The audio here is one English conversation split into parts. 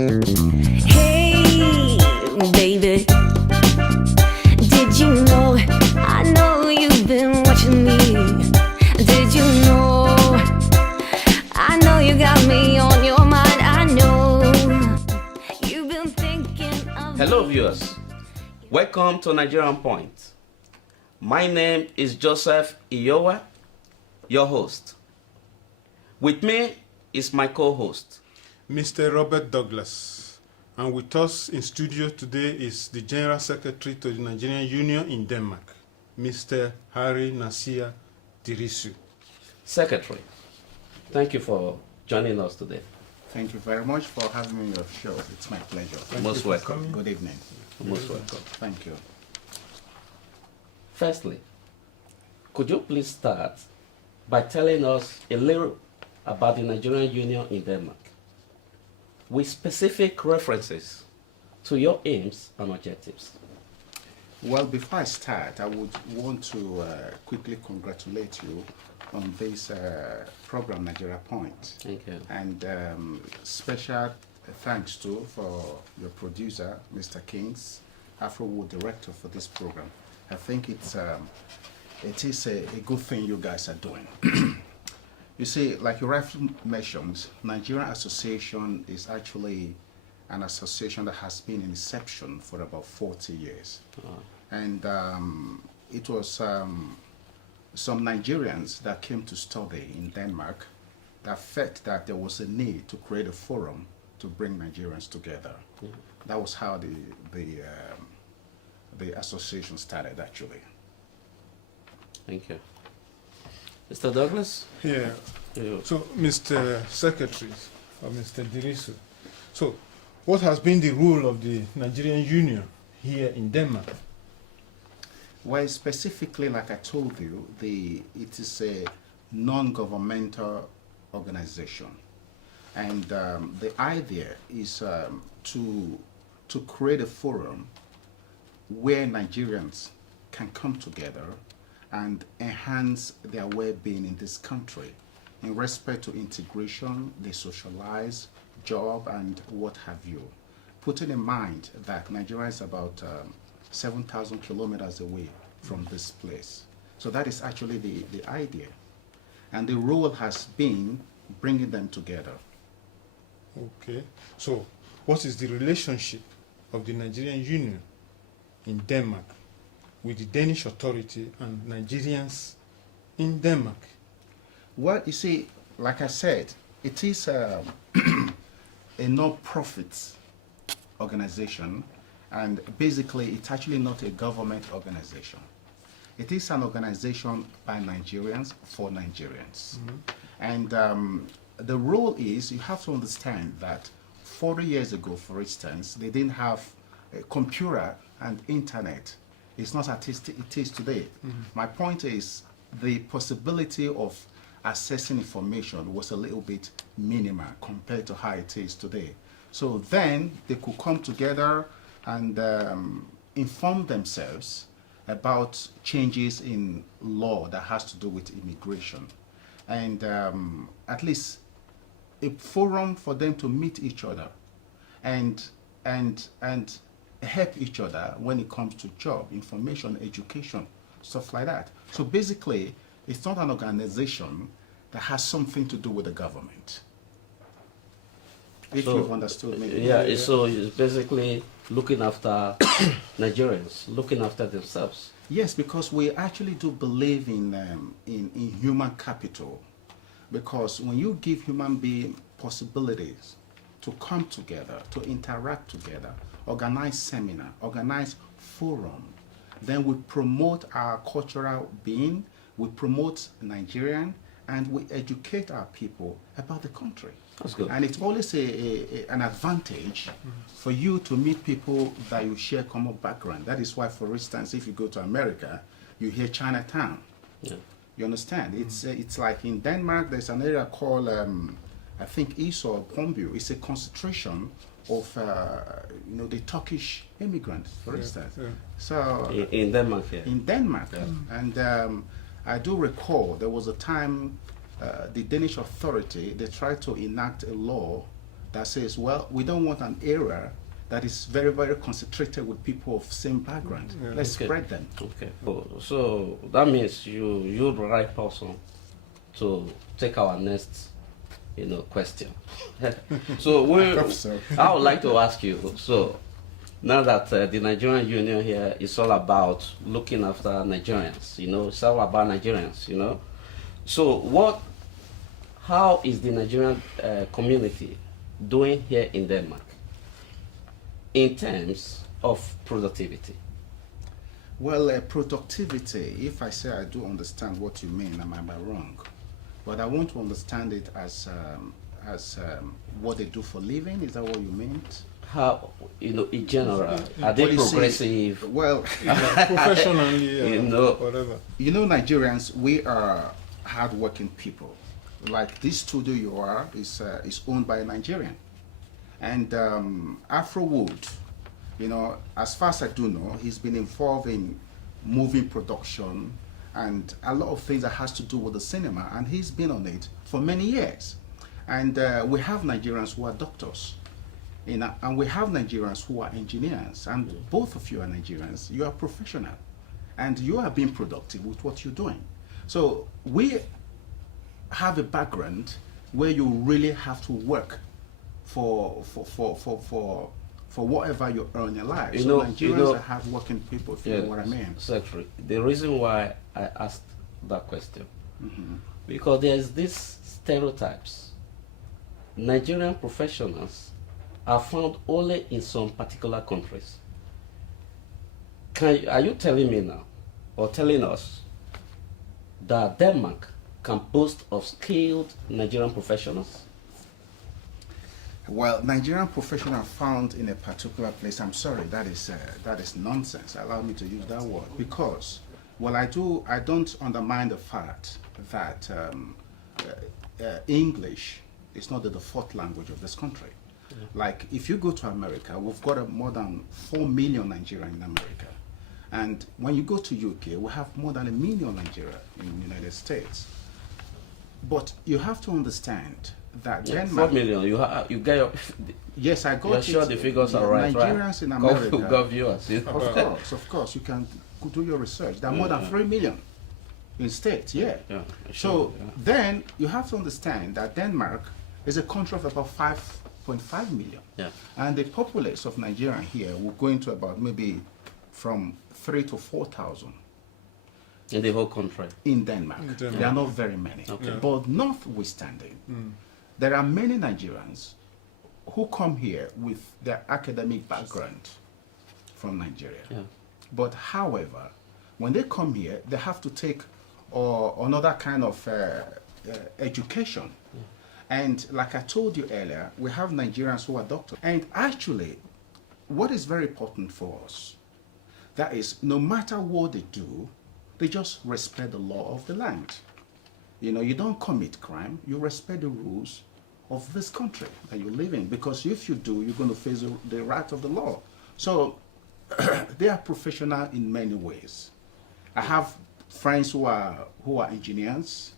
Hey, baby, did you know? I know you've been watching me. Did you know? I know you got me on your mind. I know you've been thinking of Hello me. viewers, welcome to Nigerianpoint. My name is Joseph Iyowa, your host. With me is my co-host, Mr. Robert Douglas, and with us in studio today is the General Secretary to the Nigerian Union in Denmark, Mr. Harry Nasia Dirisu. Secretary. Thank you for joining us today. Thank you very much for having me on your show. It's my pleasure. Most welcome. Good evening. Most welcome. Thank you. Firstly, could you please start by telling us a little about the Nigerian Union in Denmark, with specific references to your aims and objectives? Well, before I start, I would want to quickly congratulate you on this program, Nigerianpoint. Thank you. And special thanks to for your producer, Mr. Kings, Afrowood director for this program. I think it is a good thing you guys are doing. You see, like you rightly mentioned, Nigerian Association is actually an association that has been in inception for about 40 years. And it was some Nigerians that came to study in Denmark that felt that there was a need to create a forum to bring Nigerians together. That was how the association started, actually. Thank you. Mr. Douglas? Yeah. You- So, Mr. Secretary, or Mr. Dirisu, so what has been the role of the Nigerian Union here in Denmark? Well, specifically, like I told you, it is a non-governmental organization, and the idea is to create a forum where Nigerians can come together and enhance their well-being in this country in respect to integration, they socialize, job, and what have you. Putting in mind that Nigeria is about 7,000 kilometers away from this place. So that is actually the idea. And the role has been bringing them together. Okay. So, what is the relationship of the Nigerian Union in Denmark with the Danish authority and Nigerians in Denmark? Well, you see, like I said, it is a non-profit organization, and basically it's actually not a government organization. It is an organization by Nigerians for Nigerians. And the role is, you have to understand that 40 years ago, for instance, they didn't have a computer and internet. It's not as it is today. My point is, the possibility of accessing information was a little bit minimal compared to how it is today. So then they could come together and inform themselves about changes in law that has to do with immigration, and at least a forum for them to meet each other and help each other when it comes to job, information, education, stuff like that. So basically, it's not an organization that has something to do with the government. If So, you've understood me. Yeah, so it's basically looking after Nigerians, looking after themselves. Yes, because we actually do believe in human capital. Because when you give human beings possibilities to come together, to interact together, organize seminar, organize forum, then we promote our cultural being, we promote Nigerian, and we educate our people about the country. That's good. And it's always an advantage for you to meet people that you share common background. That is why, for instance, if you go to America, you hear Chinatown. Yeah. You understand? It's like in Denmark, there's an area called, I think, Esau or Pombio. It's a concentration of, the Turkish immigrants, for instance. yeah. So In Denmark, yeah. in Denmark, and I do recall there was a time the Danish authority, they tried to enact a law that says, well, we don't want an area that is very, very concentrated with people of same background. Yeah. Let's Okay. spread them. Okay. So that means you're the right person to take our next, question. So hope so. I would like to ask you. So now that the Nigerian Union here is all about looking after Nigerians, it's all about Nigerians, So how is the Nigerian community doing here in Denmark in terms of productivity? Well, productivity, if I say I do understand what you mean, am I wrong? But I want to understand it as what they do for living. Is that what you meant? How, in general, are they Well, you see, progressive? well, Professionally, whatever. Nigerians, we are hardworking people. Like this studio you are is owned by a Nigerian, and Afro Wood, as far as I do know, he's been involved in movie production and a lot of things that has to do with the cinema, and he's been on it for many years. And we have Nigerians who are doctors, and we have Nigerians who are engineers, and both of you are Nigerians. You are professional, and you are being productive with what you're doing. So we have a background where you really have to work for whatever you earn in your life. So Nigerians are hardworking people, if you know what I mean. Secretary, the reason why I asked that question, because there's these stereotypes. Nigerian professionals are found only in some particular countries. Are you telling me now, or telling us, that Denmark can boast of skilled Nigerian professionals? Well, Nigerian professionals found in a particular place, I'm sorry, that is nonsense. Allow me to use that word, because, well, I don't undermine the fact that English is not the default language of this country. Yeah. Like, if you go to America, we've got more than 4 million Nigerians in America. And when you go to UK, we have more than 1 million Nigeria in the United States. But you have to understand that Denmark... 4 million, you get your... Yes, I got You're it. sure the figures are right, Nigerians in America... Go viewers. Of course, you can do your research. There are more than 3 million in states, So then you have to understand that Denmark is a country of about 5.5 million. Yeah. And the populace of Nigeria here will go into about maybe from 3,000 to 4,000. In the whole country? In Denmark. There are not very many. Okay. Yeah. But notwithstanding, there are many Nigerians who come here with their academic background from Nigeria. Yeah. But however, when they come here, they have to take another kind of education. Yeah. And like I told you earlier, we have Nigerians who are doctors. And actually, what is very important for us, that is, no matter what they do, they just respect the law of the land. You don't commit crime, you respect the rules of this country that you live in, because if you do, you're going to face the wrath of the law. So they are professional in many ways. I have friends who are engineers,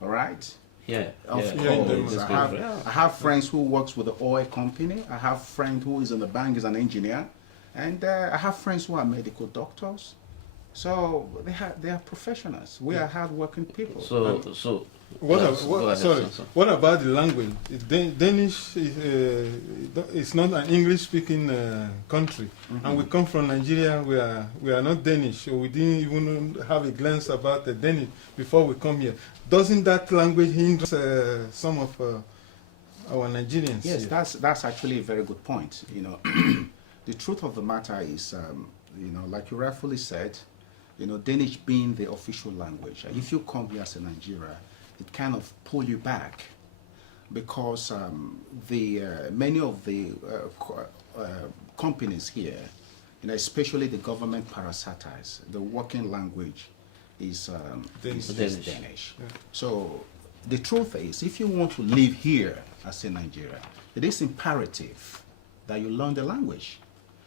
all right? Yeah. Of course. I have friends who works with the oil company. I have friend who is in the bank, is an engineer. And I have friends who are medical doctors. So they are professionals. We are hardworking people. What about the language? Danish is not an English-speaking country, and we come from Nigeria. We are not Danish, so we didn't even have a glance about the Danish before we come here. Doesn't that language hinder some of our Nigerians? Yes, that's actually a very good point. The truth of the matter is, like you rightfully said, Danish being the official language. If you come here as a Nigeria, it kind of pull you back, because many of the companies here, especially the government parasites, the working language is Danish. Yeah. So the truth is, if you want to live here as a Nigerian, it is imperative that you learn the language.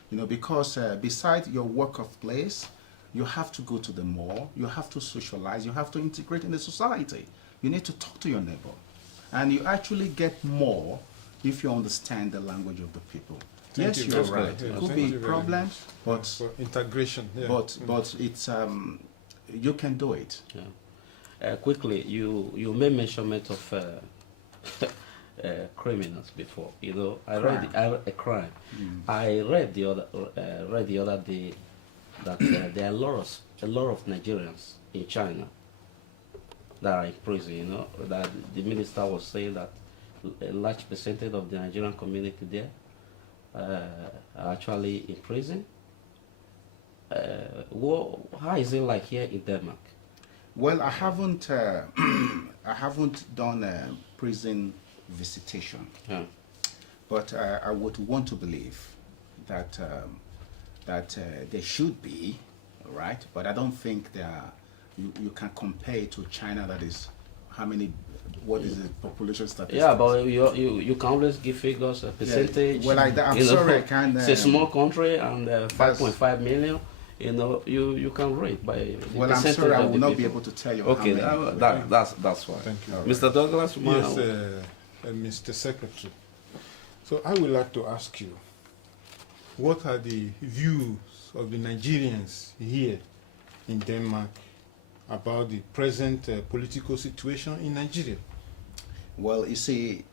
Because besides your work of place, you have to go to the mall, you have to socialize, you have to integrate in the society. You need to talk to your neighbor. And you actually get more if you understand the language of the people. Thank Yes, you you're very right. much. Yeah, It could thank be you very problems, but For integration. Yeah. but it's you can do it. Yeah. Quickly, you made mentionment of criminals before. You know, a crime. I read the other day that there are a lot of Nigerians in China that are in prison. You know, that the minister was saying that a large percentage of the Nigerian community there are actually in prison. How is it like here in Denmark? Well, I haven't I haven't done a prison visitation, Yeah. but I would want to believe that there should be, right? But I don't think you can compare it to China. That is how many. What is the population statistics? Yeah, but you can always give figures, a percentage. Well, I'm you know, sorry, I can't. It's a small country and 5.5 million. You know, you can rate by the Well, I'm percentage sorry, I of will the not be people. able to tell you. Okay, how many. that's fine. Thank you. Mr. Douglas, Yes, Mr. Secretary. So I would like to ask you, what are the views of the Nigerians here in Denmark about the present political situation in Nigeria? Well, you see,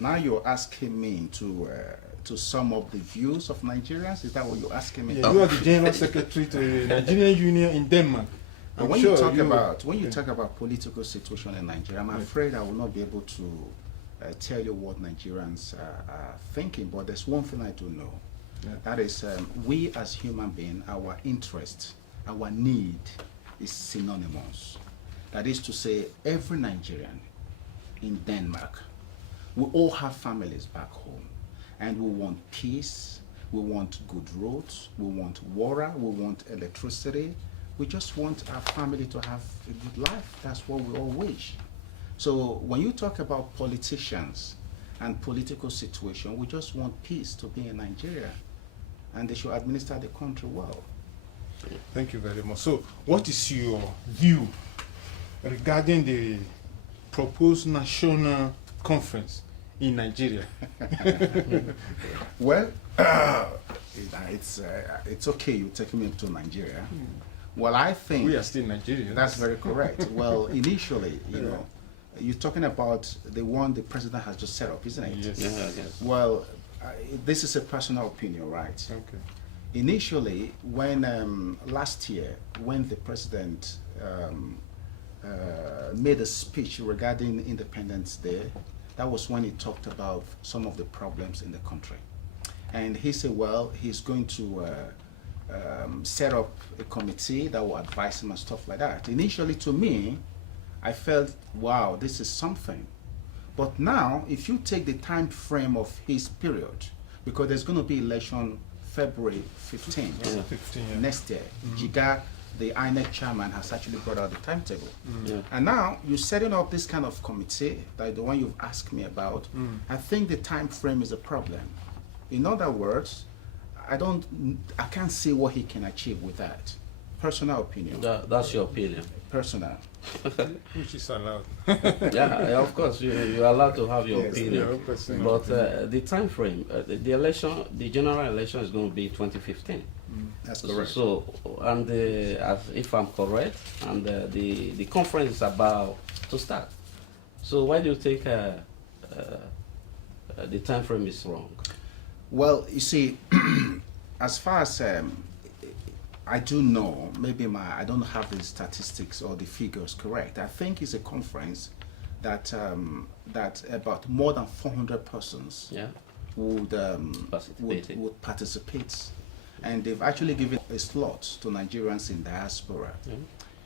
now you're asking me to sum up the views of Nigerians. Is that what you're asking me? Yeah, you are the General Secretary to the Nigerian Union in Denmark. And when you talk about political situation in Nigeria, I'm afraid I will not be able to tell you what Nigerians are thinking. But there's one thing I do know. Yeah. That is, we as human beings, our interest, our need is synonymous. That is to say, every Nigerian in Denmark, we all have families back home, and we want peace, we want good roads, we want water, we want electricity. We just want our family to have a good life. That's what we all wish. So when you talk about politicians and political situation, we just want peace to be in Nigeria, and they should administer the country well. Thank you very much. So what is your view regarding the proposed national conference in Nigeria? Well, it's okay you taking me to Nigeria. Well, I think We are still Nigerians. that's very correct. Well, initially, you know, you're talking about the one the president has just set up, isn't it? Yes. Yeah, I guess. Well, this is a personal opinion, right? Okay. Initially, when last year, when the president made a speech regarding Independence Day, that was when he talked about some of the problems in the country. And he said, well, he's going to set up a committee that will advise him and stuff like that. Initially, to me, I felt, wow, this is something. But now, if you take the time frame of his period, because there's going to be election February 15th, Yeah. 15, yeah. next year, Jiga, the INEC chairman, has actually brought out the timetable. Yeah. And now you're setting up this kind of committee, like the one you've asked me about. I think the time frame is a problem. In other words, I can't see what he can achieve with that. Personal opinion. That's your opinion. Personal. Which is allowed. Yeah, of course, you're allowed to have your Yes, opinion. yeah, personal But the time frame, the election, the general election is going to be 2015. That's correct. So, and if I'm correct, and the conference is about to start. So why do you think the time frame is wrong? Well, you see, as far as I do know, maybe I don't have the statistics or the figures correct. I think it's a conference that that about more than 400 persons Yeah. would participate, and they've actually given a slot to Nigerians in diaspora. Yeah.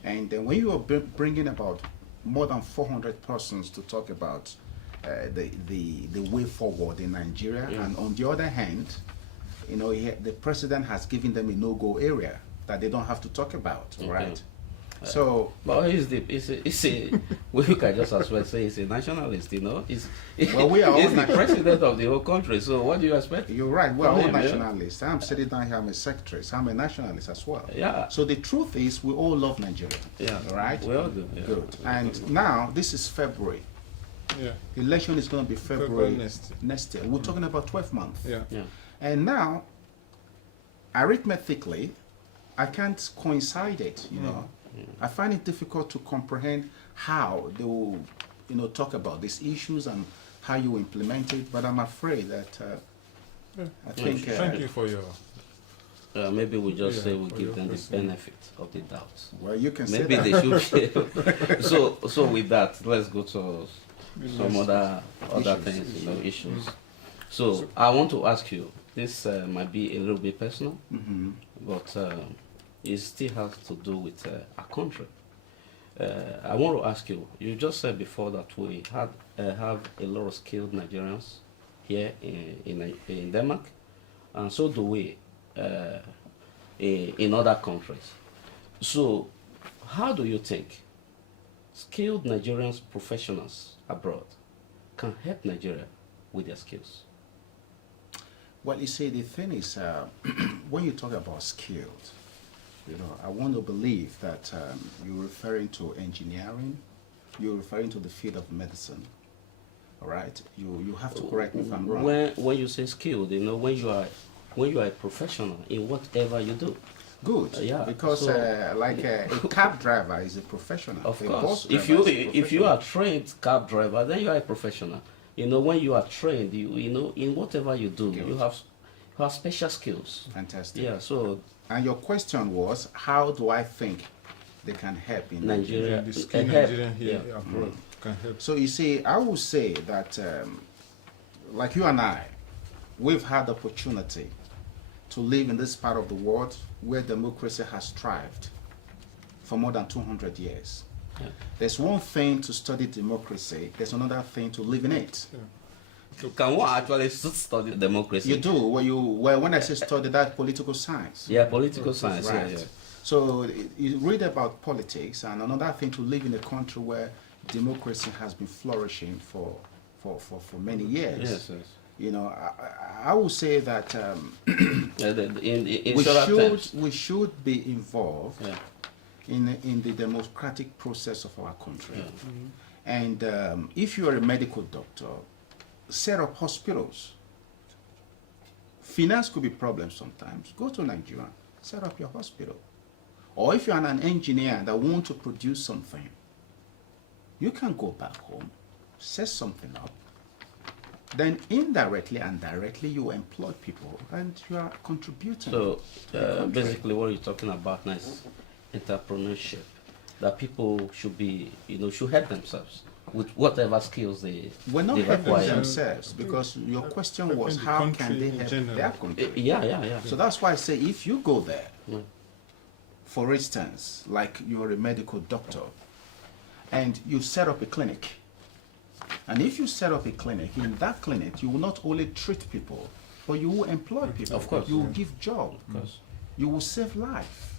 And then when you are bringing about more than 400 persons to talk about the way forward in Nigeria, and on the other hand, you know, the president has given them a no-go area that they don't have to talk about, right? So, But we can just as well say he's a nationalist, you know. Well, we are all he's the president of the whole country, so what do you expect? you're right, we're From all him, yeah. nationalists. I'm sitting down here, I'm a secretary, so I'm a nationalist as well. Yeah. So the truth is, we all love Nigeria. Yeah, Right? we all do. Yeah. Good. And now, this is February. Yeah. Election is going to be February next year. next year. We're talking about 12 months. Yeah. Yeah. And now, arithmetically, I can't coincide it, you know. I find it difficult to comprehend how they will, you know, talk about these issues and how you implement it, but I'm afraid that I think... Thank you for your... Maybe we just Yeah, say we for give your them the question. benefit of the doubt. Well, you can say Maybe that. they should. So with that, let's go to some other Issues. things, you know, issues. So I want to ask you. This might be a little bit personal, but it still has to do with our country. I want to ask you. You just said before that we have a lot of skilled Nigerians here in Denmark, and so do we in other countries. So, how do you think skilled Nigerians professionals abroad can help Nigeria with their skills? Well, you see, the thing is, when you talk about skilled, you know, I want to believe that you're referring to engineering, you're referring to the field of medicine, all right? You have to correct me if I'm wrong. When you say skilled, you know, when you are a professional in whatever you do. Good, Yeah, because so- like a cab driver is a professional. Of a course, bus if driver you is a if you professional. are trained cab driver, then you are a professional. You know, when you are trained, you know, in whatever you do, Skills. you have special skills. Fantastic. Yeah. So And your question was, how do I think they can help in Nigeria? Nigeria, The skilled help. Nigerian here Yeah. abroad can help. So you see, I would say that, like you and I, we've had the opportunity to live in this part of the world where democracy has thrived for more than 200 years. Yeah. There's one thing to study democracy, there's another thing to live in it. Can one actually study democracy? You do, when I say study, that's political science. Yeah, political science. Right. Yeah, yeah. So you read about politics, and another thing to live in a country where democracy has been flourishing for many years. Yes, yes. You know, I would say that In we shorter terms. should be involved Yeah. in the democratic process of our country. Yeah. And if you are a medical doctor, set up hospitals. Finance could be a problem sometimes. Go to Nigeria, set up your hospital. Or if you're an engineer that want to produce something, you can go back home, set something up. Then indirectly and directly you employ people and you are contributing. So country. basically, what you're talking about now is entrepreneurship. That people should be, you know, should help themselves with whatever skills they We're not they helping require. themselves because your question was helping the how country can they in help general. their country? Yeah. So that's why I say if you go there, Yeah. for instance, like you're a medical doctor and you set up a clinic. And if you set up a clinic, in that clinic, you will not only treat people, but you will employ people. Of course. You will give job. Of course. You will save life.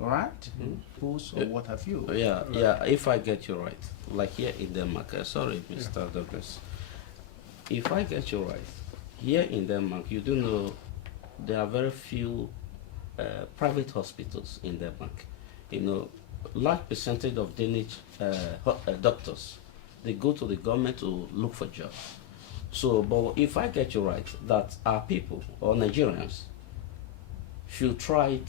All right? Foods or what have you. Yeah. If I get you right, like here in Denmark, sorry, Mr. Douglas. If I get you right, here in Denmark, you do know there are very few private hospitals in Denmark. You know, large percentage of Danish doctors, they go to the government to look for jobs. So, but if I get you right, that our people or Nigerians should try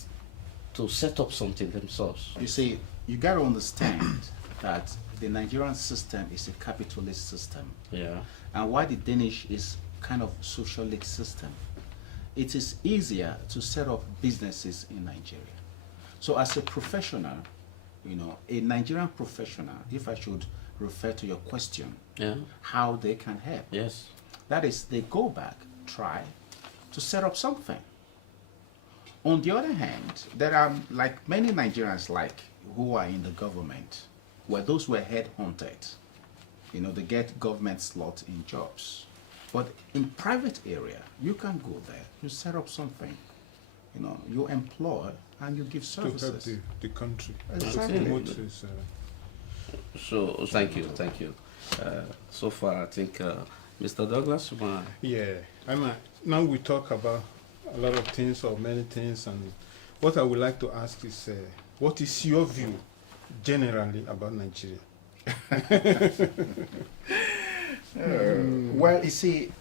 to set up something themselves. You see, you got to understand that the Nigerian system is a capitalist system. Yeah. And why the Danish is kind of socialist system. It is easier to set up businesses in Nigeria. So as a professional, you know, a Nigerian professional, if I should refer to your question, Yeah. how they can help. Yes. That is, they go back, try to set up something. On the other hand, there are like many Nigerians like who are in the government, where those were headhunted. You know, they get government slot in jobs. But in private area, you can go there, you set up something, you know, you employ and you give To help services. the country. Exactly. To promote its, So thank you. So far, I think Mr. Douglas. yeah. Now we talk about a lot of things or many things, and what I would like to ask is, what is your view generally about Nigeria, Well, you see,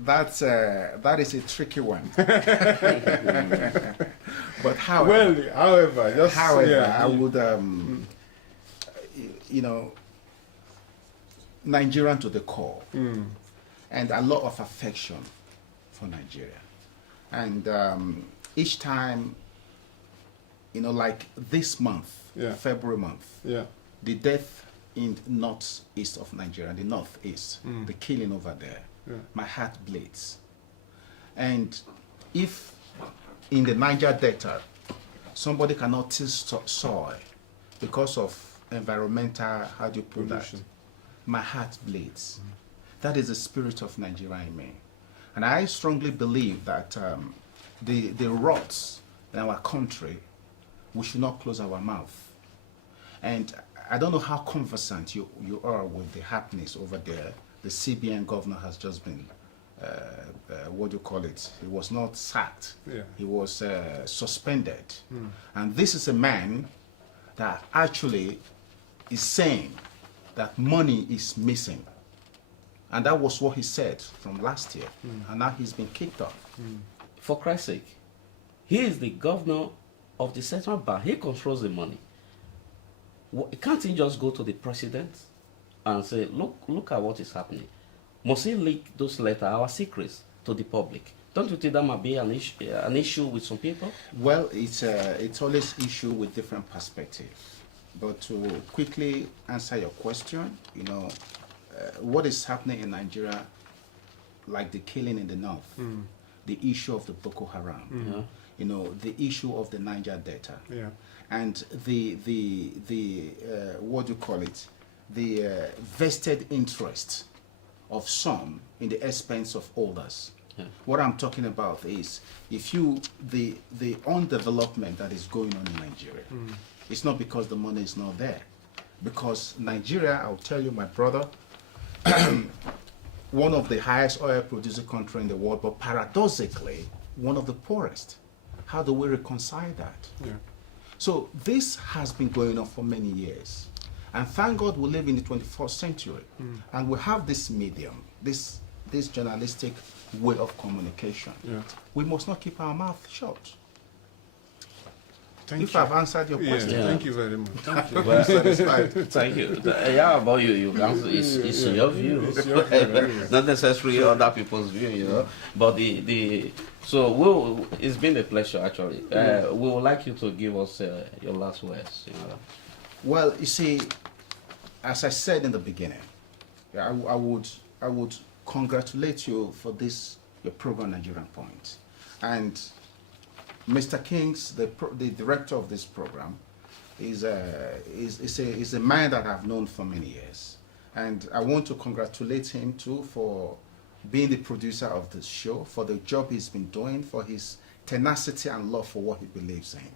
that is a tricky one. But however, I would, you know, Nigerian to the core, and a lot of affection for Nigeria. And each time, you know, like this month, February month, the death in northeast of Nigeria, the northeast, the killing over there, my heart bleeds. And if in the Niger Delta, somebody cannot till soil because of environmental, how do you put that? My heart bleeds. That is the spirit of Nigeria in me. And I strongly believe that the rots in our country, we should not close our mouth. And I don't know how conversant you are with the happenings over there. The CBN governor has just been, what do you call it? He was not sacked. He was suspended. And this is a man that actually is saying that money is missing. And that was what he said from last year. And now he's been kicked off. For Christ's sake, he is the governor of the central bank. He controls the money. Can't he just go to the president and say, look at what is happening? Must he leak those letters, our secrets, to the public? Don't you think that might be an issue with some people? Well, it's always issue with different perspectives. But to quickly answer your question, you know, what is happening in Nigeria, like the killing in the north, the issue of the Boko Haram, you know, the issue of the Niger Delta, and the what do you call it, the vested interest of some in the expense of others. What I'm talking about is, if the undevelopment that is going on in Nigeria, it's not because the money is not there. Because Nigeria, I'll tell you, my brother, one of the highest oil producing country in the world, but paradoxically, one of the poorest. How do we reconcile that? So this has been going on for many years. And thank God we live in the 21st century. And we have this medium, this journalistic way of communication. We must not keep our mouth shut. If I've answered your question. Thank you very much. Thank you. Well, satisfied. Thank you. Yeah, about you answer. It's your view. It's your view. Not necessarily other people's view, you know. But so it's been a pleasure actually. We would like you to give us your last words. You know. Well, you see, as I said in the beginning, I would congratulate you for this your program, Nigerianpoint, and Mr. Kings, the director of this program, is a man that I've known for many years, and I want to congratulate him too for being the producer of this show, for the job he's been doing, for his tenacity and love for what he believes in,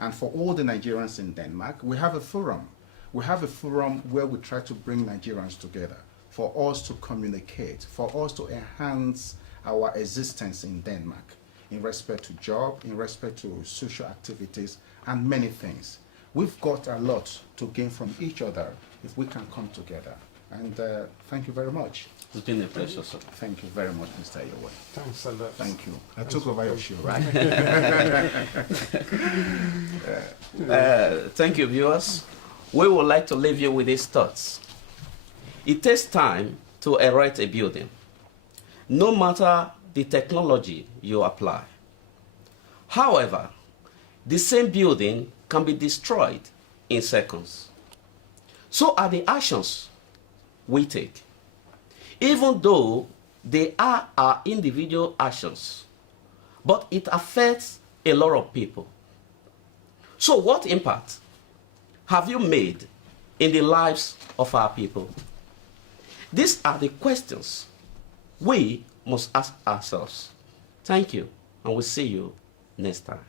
and for all the Nigerians in Denmark. We have a forum. We have a forum where we try to bring Nigerians together, for us to communicate, for us to enhance our existence in Denmark, in respect to job, in respect to social activities, and many things. We've got a lot to gain from each other if we can come together. And thank you very much. It's been a pleasure, sir. Thank you very much, Mr. Yowe. Thanks a lot. Thank you. I took over your show, right? Thank you, viewers. We would like to leave you with these thoughts. It takes time to erect a building, no matter the technology you apply. However, the same building can be destroyed in seconds. So are the actions we take. Even though they are our individual actions, but it affects a lot of people. So what impact have you made in the lives of our people? These are the questions we must ask ourselves. Thank you, and we'll see you next time.